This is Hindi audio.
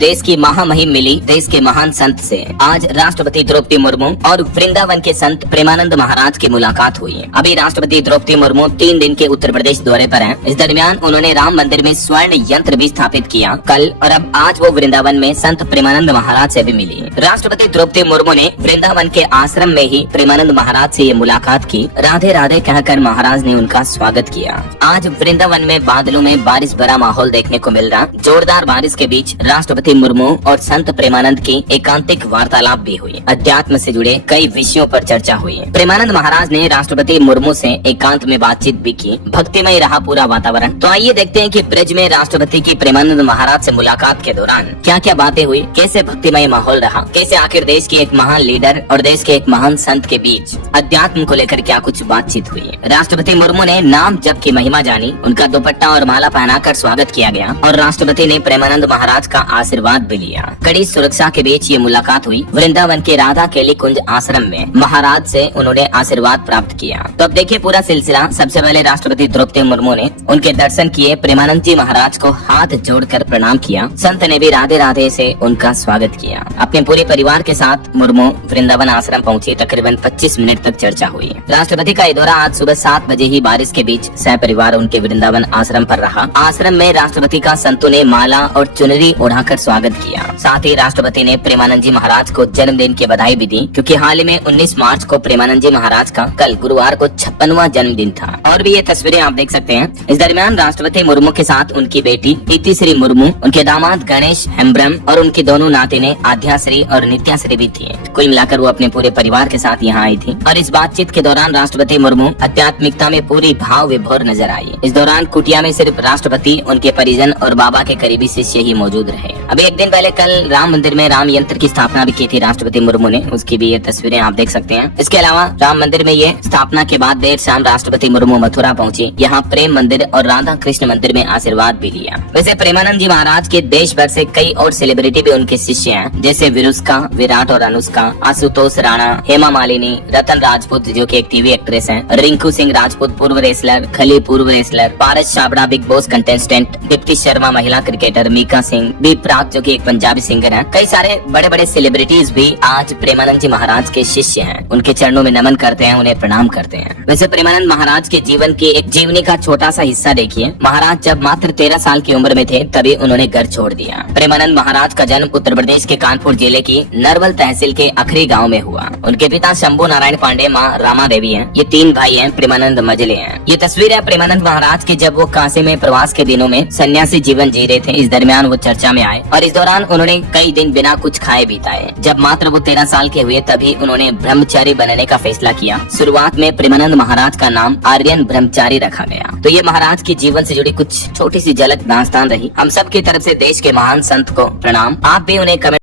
देश की महामहिम मिली देश के महान संत से। आज राष्ट्रपति द्रौपदी मुर्मू और वृंदावन के संत प्रेमानंद महाराज की मुलाकात हुई है। अभी राष्ट्रपति द्रौपदी मुर्मू 3 दिन के उत्तर प्रदेश दौरे पर हैं। इस दरमियान उन्होंने राम मंदिर में स्वर्ण यंत्र भी स्थापित किया। कल और अब आज वो वृंदावन में संत प्रेमानंद महाराज से भी मिली। राष्ट्रपति द्रौपदी मुर्मू ने वृंदावन के आश्रम में ही प्रेमानंद महाराज से ये मुलाकात की। राधे राधे कहकर महाराज ने उनका स्वागत किया। आज वृंदावन में बादलों में बारिश भरा माहौल देखने को मिल रहा। जोरदार बारिश के बीच राष्ट्रपति मुर्मू और संत प्रेमानंद की एकांतिक वार्तालाप भी हुई। अध्यात्म से जुड़े कई विषयों पर चर्चा हुई। प्रेमानंद महाराज ने राष्ट्रपति मुर्मू से एकांत में बातचीत भी की। भक्तिमय रहा पूरा वातावरण। तो आइए देखते हैं कि ब्रज में राष्ट्रपति की प्रेमानंद महाराज से मुलाकात के दौरान क्या क्या बातें हुई, कैसे भक्तिमय माहौल रहा, कैसे आखिर देश के एक महान लीडर और देश के एक महान संत के बीच अध्यात्म को लेकर क्या कुछ बातचीत हुई। राष्ट्रपति मुर्मू ने नाम जप की महिमा जानी, उनका दुपट्टा और माला पहनाकर स्वागत किया गया और राष्ट्रपति ने प्रेमानंद महाराज का आशीर्वाद भी लिया। कड़ी सुरक्षा के बीच ये मुलाकात हुई। वृंदावन के राधा केली कुंज आश्रम में महाराज से उन्होंने आशीर्वाद प्राप्त किया। तो अब देखिए पूरा सिलसिला। सबसे पहले राष्ट्रपति द्रौपदी मुर्मू ने उनके दर्शन किए। प्रेमानंद जी महाराज को हाथ जोड़कर प्रणाम किया। संत ने भी राधे राधे से उनका स्वागत किया। अपने पूरे परिवार के साथ मुर्मू वृंदावन आश्रम पहुंचे। तकरीबन 25 मिनट तक चर्चा हुई। राष्ट्रपति का ये दौरा आज सुबह 7 बजे ही बारिश के बीच सह परिवार उनके वृंदावन आश्रम पर रहा। आश्रम में राष्ट्रपति का संतों ने माला और चुनरी ओढ़ाकर स्वागत किया। साथ ही राष्ट्रपति ने प्रेमानंद जी महाराज को जन्मदिन की बधाई भी दी, क्योंकि हाल ही में 19 मार्च को प्रेमानंद जी महाराज का कल गुरुवार को 56वां जन्मदिन था। और भी ये तस्वीरें आप देख सकते हैं। इस दरमियान राष्ट्रपति मुर्मू के साथ उनकी बेटी प्रीतिश्री मुर्मू, उनके दामाद गणेश हेम्ब्रम और उनकी दोनों नातिने आध्याश्री और नित्याश्री भी थी। कुल मिलाकर वो अपने पूरे परिवार के साथ यहाँ आई थी। और इस बातचीत के दौरान राष्ट्रपति मुर्मू आध्यात्मिकता में पूरी भाव विभोर नजर आई। इस दौरान कुटिया में सिर्फ राष्ट्रपति, उनके परिजन और बाबा के करीबी शिष्य ही मौजूद रहे। अभी एक दिन पहले कल राम मंदिर में राम यंत्र की स्थापना भी की थी राष्ट्रपति मुर्मू ने। उसकी भी ये तस्वीरें आप देख सकते हैं। इसके अलावा राम मंदिर में ये स्थापना के बाद देर शाम राष्ट्रपति मुर्मू मथुरा पहुंची। यहाँ प्रेम मंदिर और राधा कृष्ण मंदिर में आशीर्वाद भी लिया। वैसे प्रेमानंद जी महाराज के देश भर से कई और सेलिब्रिटी भी उनके शिष्य हैं, जैसे विरुष्का, विराट और अनुष्का, आशुतोष राणा, हेमा मालिनी, रतन राजपूत जो की एक टीवी एक्ट्रेस है, रिंकू सिंह राजपूत पूर्व रेसलर, खली पूर्व रेसलर, पारस छाबड़ा बिग बॉस कंटेस्टेंट, दीप्ति शर्मा महिला क्रिकेटर, मीका सिंह, बी प्राक जो की एक पंजाबी सिंगर है। कई सारे बड़े बड़े सेलिब्रिटीज भी आज प्रेमानंद जी महाराज के शिष्य हैं। उनके चरणों में नमन करते हैं, उन्हें प्रणाम करते हैं। वैसे प्रेमानंद महाराज के जीवन की एक जीवनी का छोटा सा हिस्सा देखिए। महाराज जब मात्र 13 साल की उम्र में थे तभी उन्होंने घर छोड़ दिया। प्रेमानंद महाराज का जन्म उत्तर प्रदेश के कानपुर जिले की नरवल तहसील के अखरी गाँव में हुआ। उनके पिता शंभू नारायण पांडे, माँ रामा देवी है। ये 3 भाई हैं। प्रेमानंद मजले हैं। ये तस्वीर है प्रेमानंद महाराज की जब वो काशी में प्रवास के दिनों में सन्यासी जीवन जी रहे थे। इस दरमियान वो चर्चा में आए और इस दौरान उन्होंने कई दिन बिना कुछ खाए बिताए। जब मात्र वो 13 साल के हुए तभी उन्होंने ब्रह्मचारी बनने का फैसला किया। शुरुआत में प्रेमानंद महाराज का नाम आर्यन ब्रह्मचारी रखा गया। तो ये महाराज के जीवन से जुड़ी कुछ छोटी सी झलक दास्तान रही। हम सब की तरफ से देश के महान संत को प्रणाम। आप भी उन्हें कमेंट